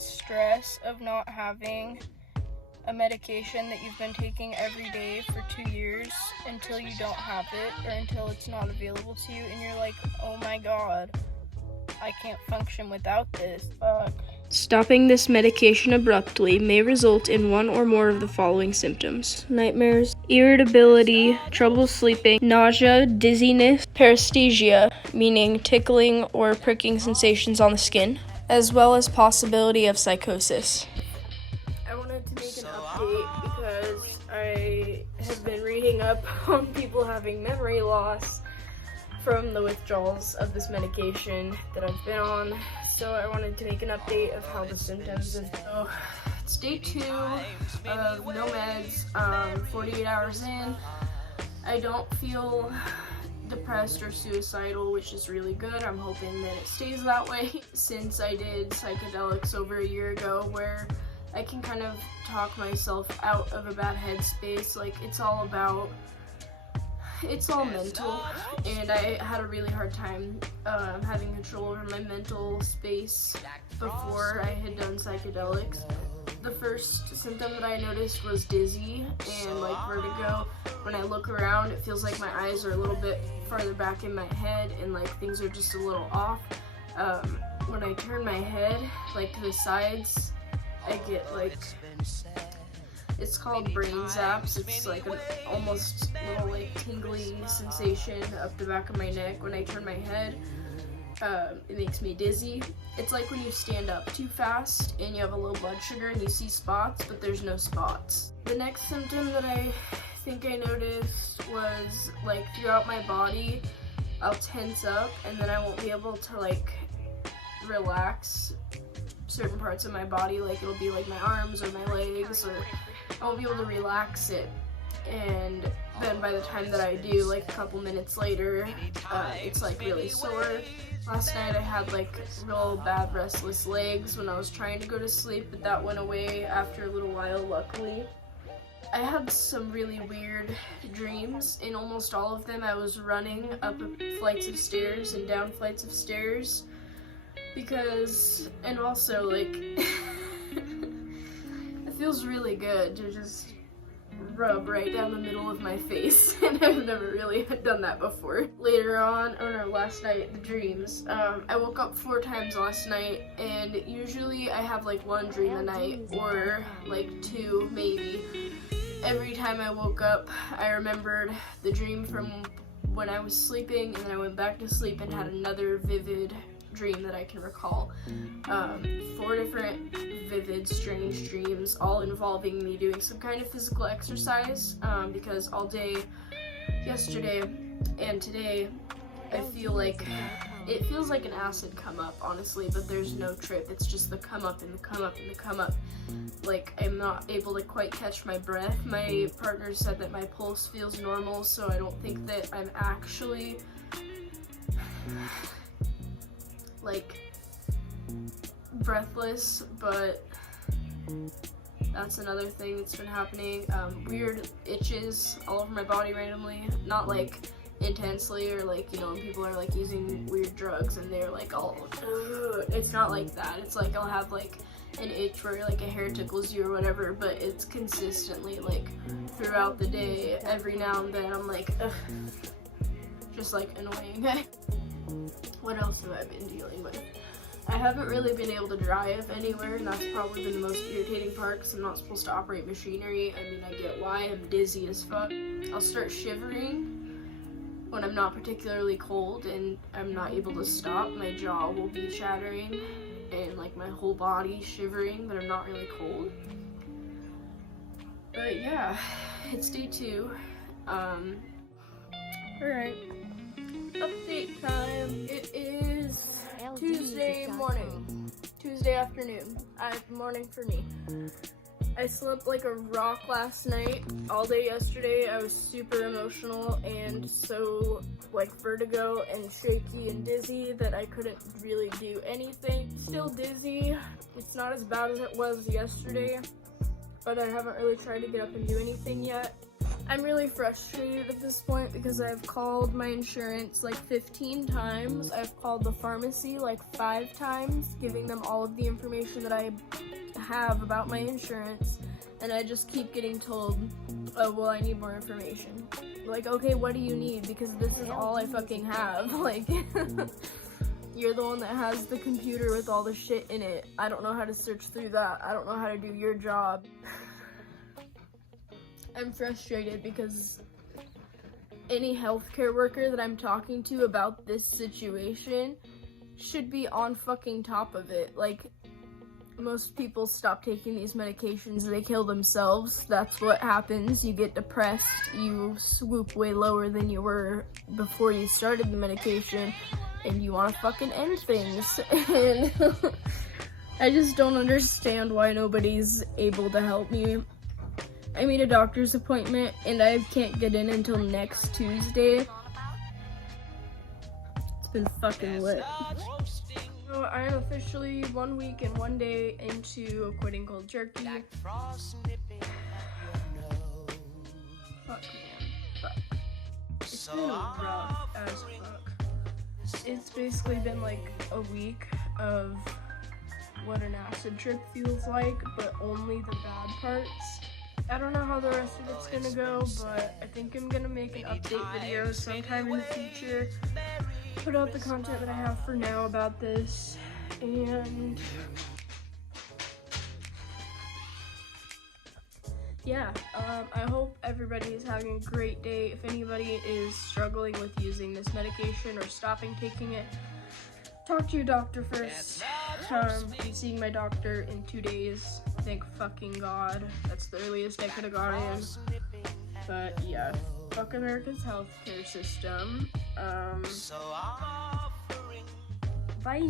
the stress of not having a medication that you've been taking every day for 2 years until you don't have it or until it's not available to you and you're like, oh my god, I can't function without this, fuck. Stopping this medication abruptly may result in one or more of the following symptoms: nightmares, irritability, trouble sleeping, nausea, dizziness, paresthesia, meaning tickling or pricking sensations on the skin, as well as possibility of psychosis. I wanted to make an update because I have been reading up on people having memory loss from the withdrawals of this medication that I've been on. So I wanted to make an update of how the symptoms have been. So it's day 2 of no meds, 48 hours in. I don't feel depressed or suicidal, which is really good. I'm hoping that it stays that way since I did psychedelics over a year ago, where I can kind of talk myself out of a bad headspace. Like, it's all mental, and I had a really hard time having control over my mental space before I had done psychedelics. The first symptom that I noticed was dizzy and like vertigo. When I look around, it feels like my eyes are a little bit farther back in my head and like things are just a little off. When I turn my head like to the sides, I get like, it's called brain zaps. It's like an almost little like tingly sensation up the back of my neck when I turn my head. It makes me dizzy. It's like when you stand up too fast and you have a low blood sugar and you see spots, but there's no spots. The next symptom that I think I noticed was like throughout my body, I'll tense up and then I won't be able to like relax certain parts of my body. Like it'll be like my arms or my legs, or I won't be able to relax it. And then by the time that I do, like a couple minutes later, it's like really sore. Last night I had like real bad restless legs when I was trying to go to sleep, but that went away after a little while, luckily. I had some really weird dreams. In almost all of them, I was running up flights of stairs and down flights of stairs. And also like, it feels really good to just rub right down the middle of my face, and I've never really done that before. Later on, last night, the dreams, I woke up 4 times last night, and usually I have like 1 dream a night, or like 2 maybe. Every time I woke up, I remembered the dream from when I was sleeping, and then I went back to sleep and had another vivid dream that I can recall. 4 different vivid, strange dreams, all involving me doing some kind of physical exercise, because all day yesterday and today I feel like it feels like an acid come up, honestly, but there's no trip. It's just the come up and the come up and the come up. Like, I'm not able to quite catch my breath. My partner said that my pulse feels normal, so I don't think that I'm actually like breathless, but that's another thing that's been happening. Weird itches all over my body randomly, not like intensely or like, you know, when people are like using weird drugs and they're like all, it's not like that. It's like I'll have like an itch where like a hair tickles you or whatever, but it's consistently like throughout the day. Every now and then I'm like, ugh, just like annoying. What else have I been dealing with? I haven't really been able to drive anywhere, and that's probably been the most irritating part because I'm not supposed to operate machinery. I mean, I get why. I'm dizzy as fuck. I'll start shivering when I'm not particularly cold and I'm not able to stop. My jaw will be chattering and like my whole body shivering, but I'm not really cold. But yeah, it's day 2. Alright. Update time. It is Tuesday morning. Tuesday afternoon. Morning for me. I slept like a rock last night. All day yesterday I was super emotional and so like vertigo and shaky and dizzy that I couldn't really do anything. Still dizzy. It's not as bad as it was yesterday, but I haven't really tried to get up and do anything yet. I'm really frustrated at this point because I've called my insurance like 15 times. I've called the pharmacy like 5 times, giving them all of the information that I have about my insurance, and I just keep getting told, oh, well, I need more information. Like, okay, what do you need? Because this is all I fucking have. Like, you're the one that has the computer with all the shit in it. I don't know how to search through that. I don't know how to do your job. I'm frustrated because any healthcare worker that I'm talking to about this situation should be on fucking top of it. Like, most people stop taking these medications, they kill themselves. That's what happens. You get depressed, you swoop way lower than you were before you started the medication, and you want to fucking end things. And I just don't understand why nobody's able to help me. I made a doctor's appointment and I can't get in until next Tuesday. It's been fucking lit. So I am officially 1 week and 1 day into quitting cold turkey. Fuck, man. Fuck. It's been rough as fuck. It's basically been like a week of what an acid trip feels like, but only the bad parts. I don't know how the rest of it's gonna go, but I think I'm gonna make an update video sometime in the future. Put out the content that I have for now about this, and yeah, I hope everybody is having a great day. If anybody is struggling with using this medication or stopping taking it, talk to your doctor first. I'm seeing my doctor in 2 days. Thank fucking God. That's the earliest I could have got in. But yeah, fuck America's healthcare system. Bye.